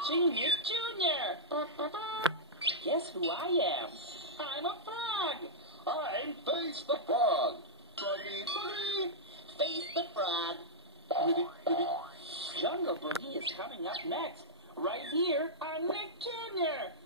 watching Nick Jr. Guess who I am? I'm a frog. I'm Face the Frog. Froggy, froggy. Face the frog. Diddy, diddy. Jungle Boogie is coming up next, right here on Nick Jr.